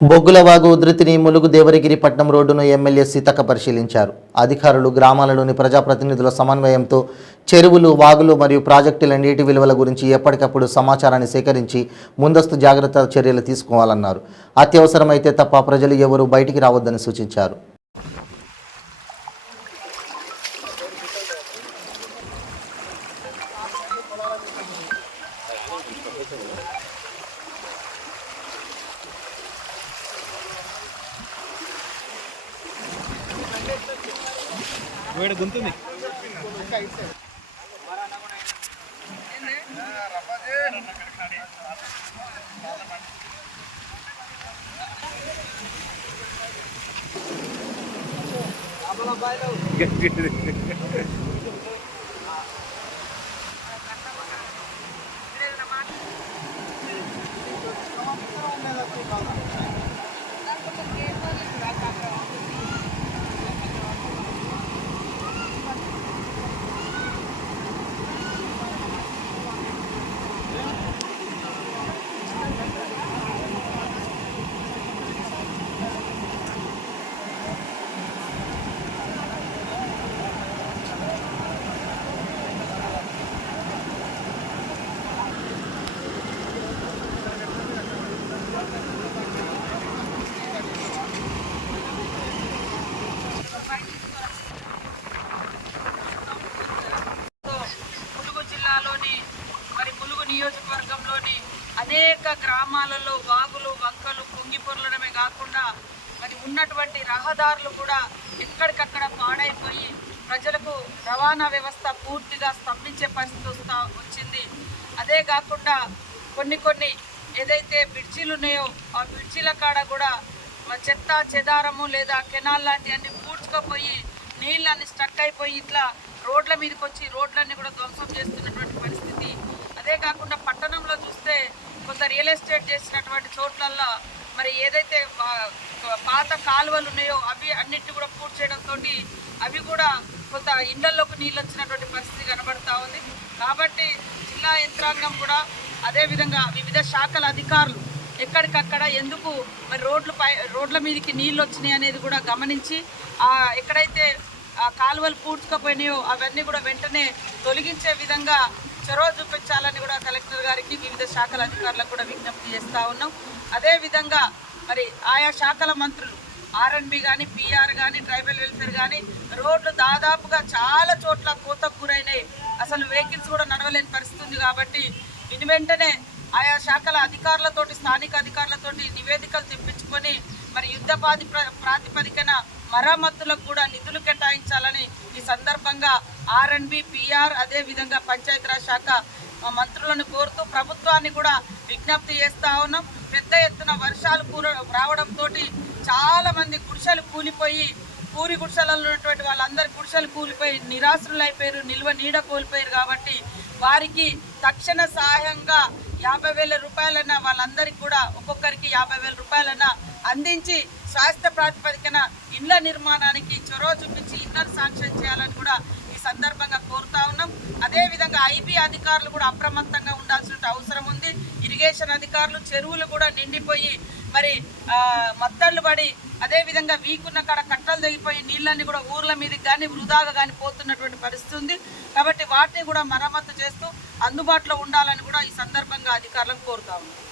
బొగ్గులవాగు ఉధృతిని ములుగు దేవరగిరి పట్నం రోడ్డును ఎమ్మెల్యే సీతక్క పరిశీలించారు. అధికారులు గ్రామాలలోని ప్రజాప్రతినిధుల సమన్వయంతో చెరువులు, వాగులు మరియు ప్రాజెక్టుల నీటి విలువల గురించి ఎప్పటికప్పుడు సమాచారాన్ని సేకరించి ముందస్తు జాగ్రత్త చర్యలు తీసుకోవాలన్నారు. అత్యవసరమైతే తప్ప ప్రజలు ఎవరూ బయటికి రావద్దని సూచించారు. గుంతుంది నియోజకవర్గంలోని అనేక గ్రామాలలో వాగులు, వంకలు పొంగి పొర్లడమే కాకుండా మరి ఉన్నటువంటి రహదారులు కూడా ఎక్కడికక్కడ పాడైపోయి ప్రజలకు రవాణా వ్యవస్థ పూర్తిగా స్తంభించే పరిస్థితి వచ్చింది. అదే కాకుండా కొన్ని ఏదైతే బ్రిడ్జీలు ఉన్నాయో ఆ బ్రిడ్జీల కాడ కూడా చెత్త చెదారము లేదా కెనాల్ లాంటివన్నీ పూడ్చుకపోయి నీళ్ళన్నీ స్టక్ అయిపోయి ఇట్లా రోడ్ల మీదకి వచ్చి రోడ్లన్నీ కూడా ధ్వంసం చేస్తున్నటువంటి పరిస్థితి. అదే కాకుండా పట్టణంలో చూస్తే కొంత రియల్ ఎస్టేట్ చేసినటువంటి చోట్లల్లో మరి ఏదైతే పాత కాలువలు ఉన్నాయో అవి అన్నిటిని కూడా పూర్తి చేయడంతో అవి కూడా కొంత ఇళ్లలోకి నీళ్ళు వచ్చినటువంటి పరిస్థితి కనబడతా ఉంది. కాబట్టి జిల్లా యంత్రాంగం కూడా అదేవిధంగా వివిధ శాఖల అధికారులు ఎక్కడికక్కడ ఎందుకు మరి రోడ్ల మీదకి నీళ్ళు వచ్చినాయి అనేది కూడా గమనించి ఎక్కడైతే కాలువలు పూడ్చుకపోయినాయో అవన్నీ కూడా వెంటనే తొలగించే విధంగా చొరవ చూపించాలని కూడా కలెక్టర్ గారికి వివిధ శాఖల అధికారులకు కూడా విజ్ఞప్తి చేస్తూ ఉన్నాం. అదేవిధంగా మరి ఆయా శాఖల మంత్రులు ఆర్ఎండ్బి కానీ, పిఆర్ కానీ, ట్రైబల్ వెల్ఫేర్ కానీ రోడ్లు దాదాపుగా చాలా చోట్ల కోతకు గురైనాయి. అసలు వెహికల్స్ కూడా నడవలేని పరిస్థితి ఉంది. కాబట్టి వెంటనే ఆయా శాఖల అధికారులతోటి, స్థానిక అధికారులతోటి నివేదికలు తెప్పించుకొని మరి యుద్ధ ప్రాతిపదికన మరమ్మతులకు కూడా నిధులు కేటాయించాలని ఈ సందర్భంగా ఆర్ఎండ్బి, పిఆర్ అదేవిధంగా పంచాయతీరాజ్ శాఖ మంత్రులను కోరుతూ ప్రభుత్వాన్ని కూడా విజ్ఞప్తి చేస్తూ ఉన్నాం. పెద్ద ఎత్తున వర్షాలు రావడంతో చాలా మంది గుడిసెలు కూలిపోయి, పూరి గుడిసెలలో ఉన్నటువంటి వాళ్ళందరి గుడిసెలు కూలిపోయి నిరాశ్రులు అయిపోయారు, నిల్వ నీడ కోల్పోయారు. కాబట్టి వారికి తక్షణ సహాయంగా 50,000 రూపాయలైనా వాళ్ళందరికీ కూడా ఒక్కొక్కరికి 50,000 రూపాయలైనా అందించి శాశ్వత ప్రాతిపదికన ఇళ్ల నిర్మాణానికి చొరవ చూపించి ఇళ్లను శాంక్షన్ చేయాలని కూడా ఈ సందర్భంగా కోరుతా ఉన్నాం. అదేవిధంగా ఐబీ అధికారులు కూడా అప్రమత్తంగా ఉండాల్సిన అవసరం ఉంది. ఇరిగేషన్ అధికారులు చెరువులు కూడా నిండిపోయి మరి మత్తళ్ళు పడి అదేవిధంగా వీకున్న కాడ కట్టలు తెగిపోయి నీళ్ళన్నీ కూడా ఊర్ల మీదకి కానీ వృధాగా కానీ పోతున్నటువంటి పరిస్థితి ఉంది. కాబట్టి వాటిని కూడా మరమ్మతు చేస్తూ అందుబాటులో ఉండాలని కూడా ఈ సందర్భంగా అధికారులను కోరుతా ఉన్నాం.